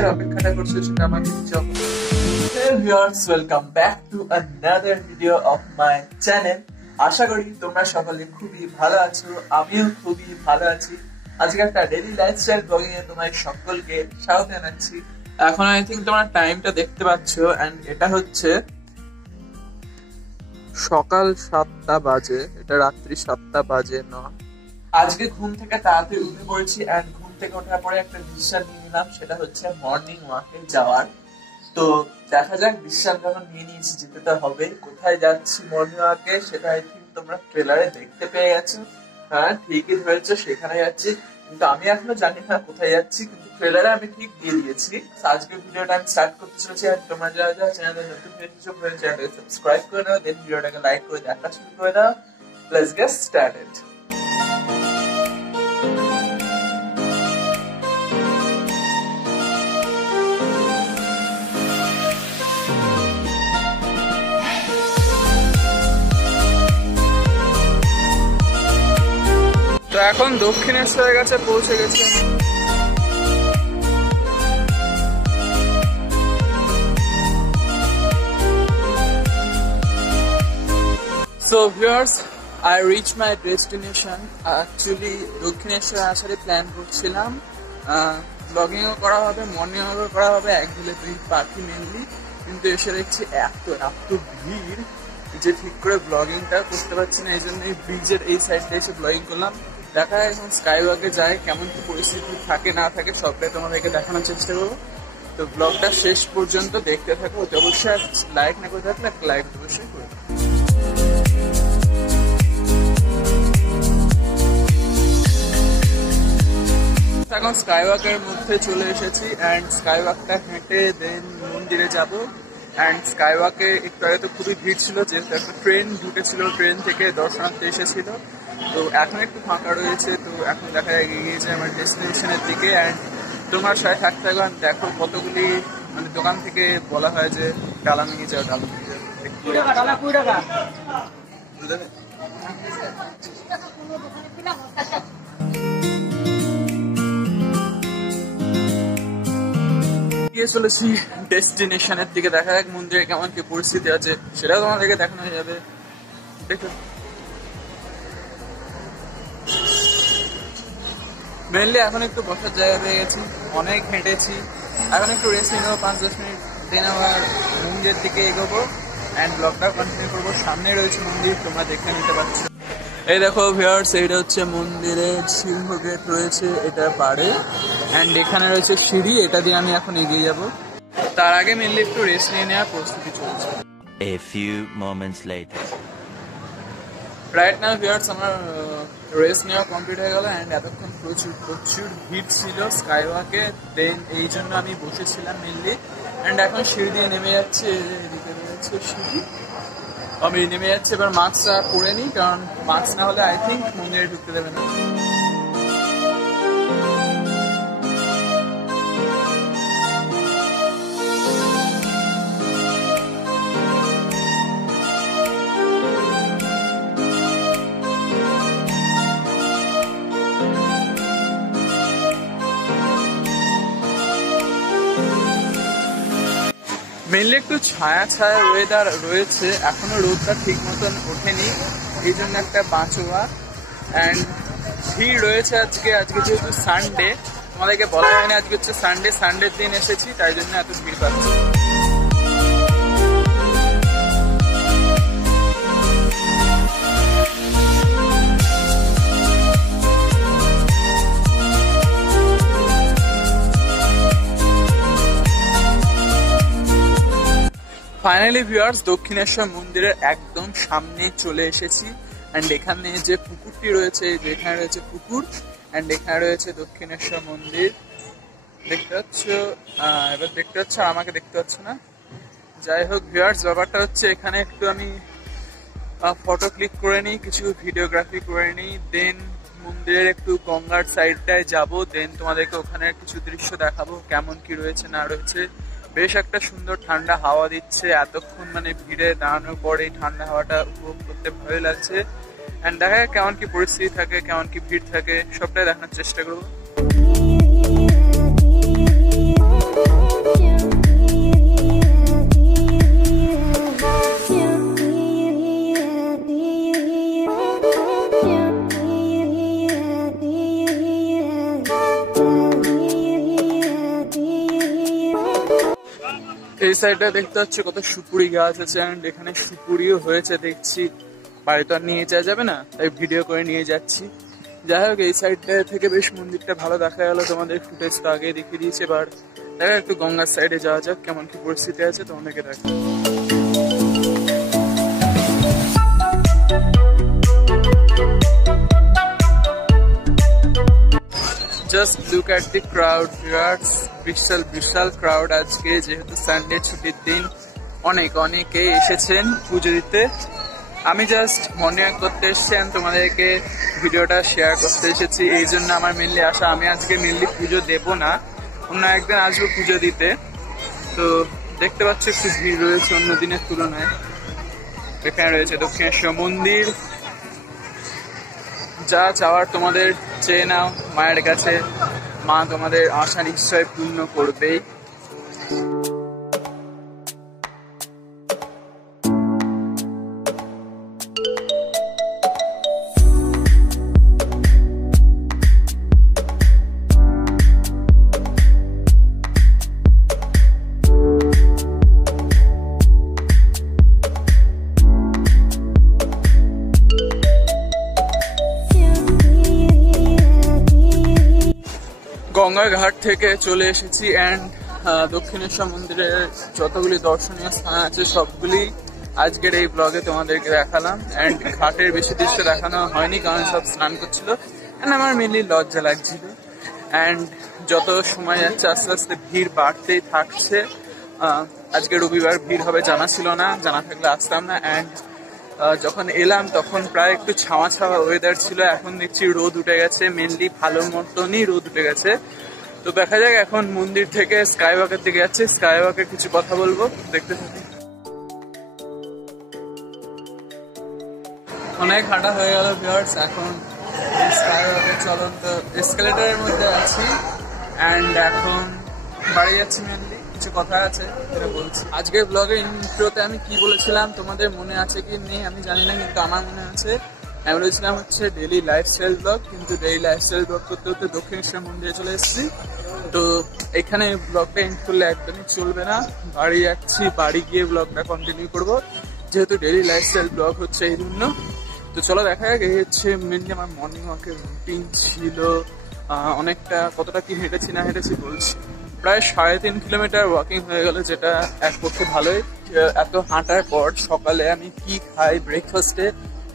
কিসের অপেক্ষাটা করছো সেটা আমাকে জানাও। Hey viewers, welcome back to another video of my channel. আশা করি তোমরা সকলে খুবই ভালো আছো, আমিও খুবই ভালো আছি। আজকে একটা ডেইলি লাইফস্টাইল ব্লগিং এ তোমাদের সকলকে স্বাগত জানাচ্ছি। এখন আই থিংক তোমরা টাইমটা দেখতে পাচ্ছো এন্ড এটা হচ্ছে সকাল 7টা বাজে, এটা রাত্রি 7টা বাজে না। আজকে ঘুম থেকে তাড়াতাড়ি উঠে পড়েছি এন্ড ঘুম থেকে ওঠার পরে একটা ডিসিশন নিয়ে নিলাম, সেটা হচ্ছে মর্নিং ওয়াকে যাওয়ার। তো দেখা যাক, ডিসিশন যখন নিয়ে নিয়েছি যেতে তো হবে। কোথায় যাচ্ছি মর্নিং ওয়াকে সেটা আই থিঙ্ক তোমরা ট্রেলারে দেখতে পেয়ে গেছো। হ্যাঁ ঠিকই ধরেছো, সেখানে যাচ্ছি, কিন্তু আমি এখনো জানি না কোথায় যাচ্ছি, কিন্তু ট্রেলারে আমি ঠিক দিয়ে দিয়েছি। আজকের ভিডিওটা আমি স্টার্ট করতে চলেছি। আর তোমরা যারা যারা চ্যানেলে নতুন হয়েছো চ্যানেলটাকে সাবস্ক্রাইব করে নাও, দেন ভিডিওটাকে লাইক করে দেখা শুরু করে দাও। Let's get started. তো এখন দক্ষিণেশ্বরের কাছে পৌঁছে গেছে। So viewers, I reached my destination. Actually Dakshineswar আসার প্ল্যান করছিলাম, ব্লগিংও করা হবে, মর্নিং ওয়াকও করা হবে, এক দিলে দুই পাখি মেনলি। কিন্তু এসে দেখছি এত ভিড় যে ঠিক করে ব্লগিংটা করতে পারছি না, এই জন্য এই ব্রিজের এই সাইডটা এসে ব্লগিং করলাম। দেখা এখন স্কাই ওয়াকে যায়, কেমন কি পরিস্থিতি থাকে না থাকে সবটাই তোমাদেরকে দেখানোর চেষ্টা করবো। তো ব্লগটা শেষ পর্যন্ত দেখতে থাকো। অবশ্যই লাইক না করে থাকলে একটা লাইক অবশ্যই করে। এখন স্কাই ওয়াকের মধ্যে চলে এসেছি এন্ড স্কাই ওয়াকটা হেঁটে দেন মন্দিরে যাব। এন্ড স্কাই ওয়াকে একটু আগে তো খুবই ভিড় ছিল, যেহেতু একটা ট্রেন ঢুকেছিল, ট্রেন থেকে দর্শনার্থী এসেছিল। তো এখন একটু ফাঁকা রয়েছে, তো এখন দেখা যায় এগিয়ে যায় আমার ডেস্টিনেশনের দিকে। এন্ড তোমার সাথে থাকতে থাকো, দেখো কতগুলি মানে দোকান থেকে বলা হয় যে ডালা নিয়ে যাও, ডালা নিয়ে যাও। চলেছি ডেস্টিনেশনের দিকে, দেখা যাক মন্দিরে কেমন কি পরিস্থিতি আছে সেটাও তোমাদেরকে দেখানো যাবে। দেখো মেনলি এখন একটু বসার জায়গা পেয়ে গেছি, অনেক হেঁটেছি, এখন একটু রেস্ট নিয়ে নেবো 5-10 মিনিট, দেন আবার মন্দিরের দিকে এগোবো এন্ড ব্লগটা কন্টিনিউ করবো। সামনে রয়েছে মন্দির, তোমরা দেখে নিতে পারছো। এই দেখো ভিউয়ার্স, এইটা হচ্ছে মন্দিরের সিংহ গেট রয়েছে এটা পারে, এন্ড এখানে রয়েছে সিঁড়ি, এটা দিয়ে আমি এখন এগিয়ে যাব। তার আগে মেনলি একটু রেস্ট নিয়ে নেওয়ার প্রস্তুতি চলছে। A few moments later. Right now viewers, আমার রেস্ট নেওয়া কমপ্লিট হয়ে গেল এন্ড এতক্ষণ প্রচুর ভিড় ছিল স্কাই ওয়াকে, দেন এই জন্য আমি বসেছিলাম মেনলি। এন্ড এখন সিঁড়ি দিয়ে নেমে যাচ্ছে, এদিকে রয়েছে সিঁড়ি, আমি নেমে যাচ্ছি। এবার মাস্কটা পরে নিই, কারণ মাস্ক না হলে আই থিঙ্ক মন্দিরে ঢুকতে দেবে না। মেনলি একটু ছায়া ছায়া ওয়েদার রয়েছে, এখনো রোদটা ঠিক মতন ওঠেনি, এই জন্য একটা বাঁচোয়া। অ্যান্ড ভিড় রয়েছে আজকে যেহেতু সানডে, তোমাদেরকে বলা হয়নি আজকে হচ্ছে সানডের দিন এসেছি, তাই জন্য এত ভিড় পাচ্ছি। ফাইনালি ভিউয়ার্স, দক্ষিণেশ্বর মন্দিরের একদম সামনে চলে এসেছি। এন্ড এখানে যে পুকুরটি রয়েছে, যেখানে রয়েছে পুকুর, এন্ড এখানে রয়েছে দক্ষিণেশ্বর মন্দির, দেখতে পাচ্ছ। এবার দেখতে পাচ্ছ, আমাকে দেখতে পাচ্ছ না। যাই হোক ভিউয়ার্স, ব্যাপারটা হচ্ছে এখানে একটু আমি ফটো ক্লিক করে নিই, কিছু ভিডিওগ্রাফি করে নিই, দেন মন্দিরের একটু গঙ্গার সাইডটায় যাব, দেন তোমাদেরকে ওখানে কিছু দৃশ্য দেখাবো কেমন কি রয়েছে না রয়েছে। বেশ একটা সুন্দর ঠান্ডা হাওয়া দিচ্ছে, এতক্ষণ মানে ভিড়ে দাঁড়ানোর পরে ঠান্ডা হাওয়াটা উপভোগ করতে ভালো লাগছে। এন্ড দেখা যাক কেমন কি পরিস্থিতি থাকে, কেমন কি ভিড় থাকে, সবটাই দেখানোর চেষ্টা করবো। এই সাইডটা দেখতে হচ্ছে কত সুপুরি গাছ আছে, এন্ড এখানে সুপুরিও হয়েছে দেখছি। বাড়ি তো আর নিয়ে যাওয়া যাবে না, তাই ভিডিও করে নিয়ে যাচ্ছি। যাই হোক, এই সাইডটা থেকে বেশ মন্দিরটা ভালো দেখা গেল। তোমাদের ফুটেজ তো আগে দেখিয়ে দিয়েছে, এবার দেখা একটু গঙ্গার সাইডে যাওয়া যাক, কেমন কি পরিস্থিতি আছে তোমাদেরকে দেখা। Just look at the crowd viewers, বিশাল ক্রাউড আজকে, যেহেতু সানডে ছুটির দিন। অনেকে এসেছেন পুজো দিতে। আমি জাস্ট মনে করতে এসেছি, তোমাদেরকে ভিডিওটা শেয়ার করতে এসেছি, এই জন্য আমার মেনলি আসা। আমি আজকে মেনলি পুজো দেব না, অন্য একদিন আসবো পুজো দিতে। তো দেখতে পাচ্ছি একটু ভিড় রয়েছে অন্য দিনের তুলনায়। এখানে রয়েছে দক্ষিণেশ্বর মন্দির। যা চাওয়ার তোমাদের চেয়ে নাও মায়ের কাছে, মা তোমাদের আশা নিশ্চয় পূর্ণ করবেই। গঙ্গার ঘাট থেকে চলে এসেছি, অ্যান্ড দক্ষিণেশ্বর মন্দিরের যতগুলি দর্শনীয় স্থান আছে সবগুলি আজকের এই ব্লগে তোমাদেরকে দেখালাম। অ্যান্ড ঘাটের বেশি দৃশ্য দেখানো হয়নি, কারণ সব স্নান করছিল, অ্যান্ড আমার মেনলি লজ্জা লাগছিল। অ্যান্ড যত সময় যাচ্ছে আস্তে আস্তে ভিড় বাড়তেই থাকছে। আজকে রবিবার ভিড় হবে জানা ছিল না, জানা থাকলে আসতাম না। অ্যান্ড যখন এলাম তখন প্রায় একটু ছাওয়া ওয়েদার ছিল, এখন দেখছি রোদ উঠে গেছে, মেনলি ভালো মতনই রোদ উঠে গেছে। তো দেখা যাক, এখন মন্দির থেকে স্কাই ওয়াকের দিকে যাচ্ছে, স্কাই ওয়াকে কিছু কথা বলবো, দেখতে থাকি। অনেক হাঁটা হয়ে গেল ভিউয়ার্স, এখন স্কাই ওয়াকের চলন্ত এসকেলেটরের মধ্যে আছি, অ্যান্ড এখন বাড়ি যাচ্ছি। মেনলি কিছু কথা আছে যেটা বলছি। আজকের ব্লগের ইন্ট্রোতে আমি কি বলেছিলাম তোমাদের মনে আছে কি নেই আমি জানি না, কিন্তু আমার মনে আছে আমি বলেছিলাম হচ্ছে ডেইলি লাইফস্টাইল ব্লগ। কিন্তু ডেইলি লাইফস্টাইল ব্লগ করতে করতে দক্ষিণেশ্বর মন্দিরে চলে এসেছি। তো এখানে ব্লগটা এন্ড করলে একদমই চলবে না, বাড়ি যাচ্ছি, বাড়ি গিয়ে ব্লগটা কন্টিনিউ করবো, যেহেতু ডেইলি লাইফস্টাইল ব্লগ হচ্ছে এই জন্য। তো চলো দেখা যাক। এই হচ্ছে মেনলি আমার মর্নিং ওয়াকের রুটিন ছিল। অনেকটা কতটা কি হেঁটেছি না হেঁটেছি বলছি। প্রায় 3.5 কিলোমিটার ওয়াকিং হয়ে গেল, যেটা এক পক্ষে ভালোই। এত হাঁটার পর সকালে আমি কি খাই ব্রেকফাস্টে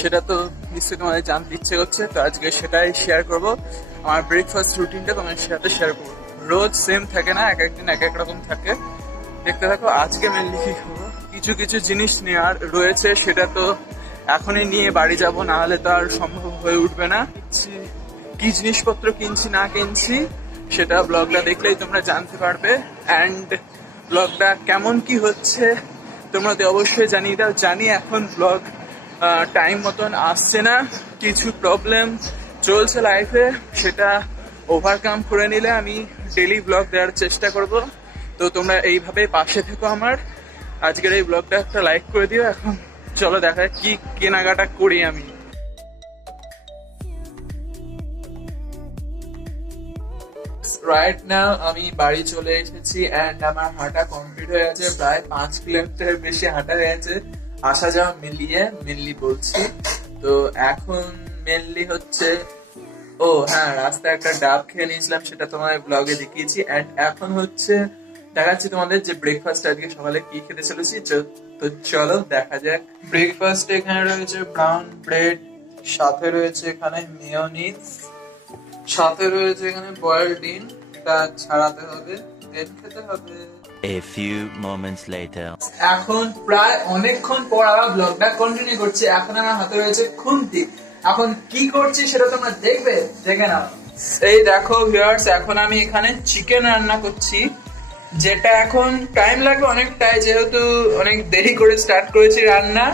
সেটা তো নিশ্চয়ই তোমাদের জানতে ইচ্ছে করছে। তো আজকে সেটাই শেয়ার করব, আমার ব্রেকফাস্ট রুটিনটা তোমাদের সাথে শেয়ার করবো। রোজ সেম থাকে না, এক একদিন এক এক রকম থাকে। দেখতে থাকো আজকে মেনলি কি খাবো। কিছু জিনিস নেওয়ার রয়েছে, সেটা তো এখনই নিয়ে বাড়ি যাব, না হলে তো আর সম্ভব হয়ে উঠবে না। কি জিনিসপত্র কিনছি না কিনছি সেটা ব্লগটা দেখলেই তোমরা জানতে পারবে। অ্যান্ড ব্লগটা কেমন কি হচ্ছে তোমরা তো অবশ্যই জানিয়ে দাও। জানি এখন ব্লগ টাইম মতন আসছে না, কিছু প্রবলেম চলছে লাইফে, সেটা ওভারকাম করে নিলে আমি ডেলি ব্লগ দেওয়ার চেষ্টা করব। তো তোমরা এইভাবে পাশে থেকো আমার। আজকের এই ব্লগটা একটা লাইক করে দিও। এখন চলো দেখা কি কেনাকাটা করি আমি। রাইট নাও আমি বাড়ি চলে এসেছি, অ্যান্ড আমার হাঁটা কমপ্লিট হয়ে গেছে। প্রায় 5 কিলোমিটার বেশি হাঁটা হয়ে গেছে, আসা যাওয়া মিলিয়ে মেনলি বলছি। তো এখন মেনলি হচ্ছে হ্যাঁ, রাস্তায় একটা ডাব খেয়ে নিয়েছিলাম, সেটা তোমার ব্লগে দেখিয়েছি। অ্যান্ড এখন হচ্ছে দেখাচ্ছি তোমাদের যে ব্রেকফাস্ট আজকে সকালে কি খেতে চলেছি। তো চলো দেখা যাক। ব্রেকফাস্ট এখানে রয়েছে ব্রাউন ব্রেড, সাথে রয়েছে এখানে মেয়োনিজ, সাথে রয়েছে এখানে বয়েলড ডিম। এটা ছাড়াতে হবে, দেন খেতে হবে। A few moments later. এখন প্রায় অনেকক্ষণ পর আবার ব্লগটা কন্টিনিউ করছি। এখন আমার হাতে রয়েছে খুন্তি। এখন কি করছি সেটা তোমরা দেখে নাও। এই দেখো ভিউয়ার্স, এখন আমি এখানে চিকেন রান্না করছি, যেটা এখন টাইম লাগবে অনেকটাই, যেহেতু অনেক দেরি করে স্টার্ট করেছি রান্না।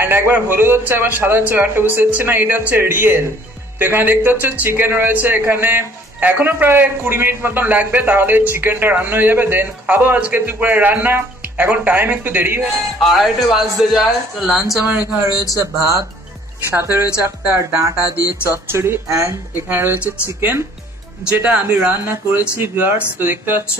এন্ড একবার হলুদ হচ্ছে, আবার সাদা হচ্ছে, একটা বুঝতে পারছি না, এটা হচ্ছে রিয়েল। তো এখানে দেখতে হচ্ছে চিকেন রয়েছে, এখানে এখনো প্রায় 20 মিনিট মতন লাগবে, তাহলে চিকেনটা রান্না হয়ে যাবে। দেন খাবো আজকে দুপুরে রান্না। এখন টাইম একটু দেরি হয়, 2:30 বাজতে যায়। তো লাঞ্চ আমার এখানে রয়েছে ভাত, সাথে রয়েছে একটা ডাঁটা দিয়ে চচ্চড়ি, অ্যান্ড এখানে রয়েছে চিকেন, যেটা আমি রান্না করেছি ভিউয়ার্স। তো দেখতে পাচ্ছ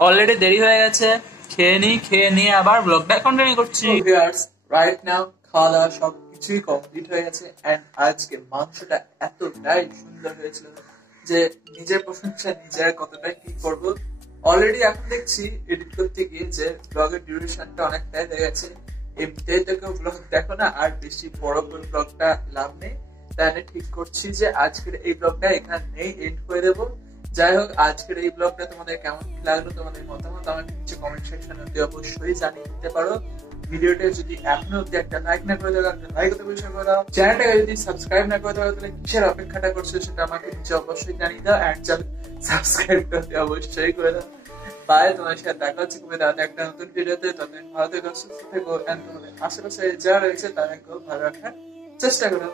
অলরেডি দেরি হয়ে গেছে, খেয়ে নিয়ে আবার ব্লগটা কন্টিনিউ করছি। ভিউয়ার্স, রাইট নাও খাওয়া দাওয়া সবকিছুই কমপ্লিট হয়ে গেছে, অ্যান্ড আজকে মাংসটা এতটাই সুন্দর হয়েছিল যে নিজের প্রশংসা নিজের কতটাই কি করবো। অলরেডি এখন দেখছি এডিট করতে গিয়ে যে ব্লগের ডিউরেশনটা অনেকটাই হয়ে গেছে। এমনিতেই তো কেউ ব্লগ দেখো না, আর বেশি বড় করে ব্লগটা লাভ নেই, তাই আমি ঠিক করছি যে আজকের এই ব্লগটা এখানেই এন্ড করে দেবো। যাই হোক, আজকের এই ব্লগটা তোমাদের কেমন লাগলো, তোমাদের মতামত আমাকে নিচে কমেন্ট সেকশনে অবশ্যই জানিয়ে দিতে পারো। ভিডিওটা যদি এখনো অব্দি একটা লাইক না করে দাও, একটা লাইক করতে বিষয় করে দাও। চ্যানেলটাকে যদি সাবস্ক্রাইব না করে দাও, তাহলে কিসের অপেক্ষাটা করছো সেটা আমাকে নিচে অবশ্যই জানিয়ে দাও, এন্ড সাবস্ক্রাইব করতে অবশ্যই করে দাও। বাই, তোমার সাথে দেখা হচ্ছে খুবই তাড়াতাড়ি একটা নতুন ভিডিওতে। ততদিন ভালো থেকো, সুস্থ থেকো, এন্ড তোমাদের আশেপাশে যা রয়েছে তাদেরকেও ভালো রাখার চেষ্টা করো।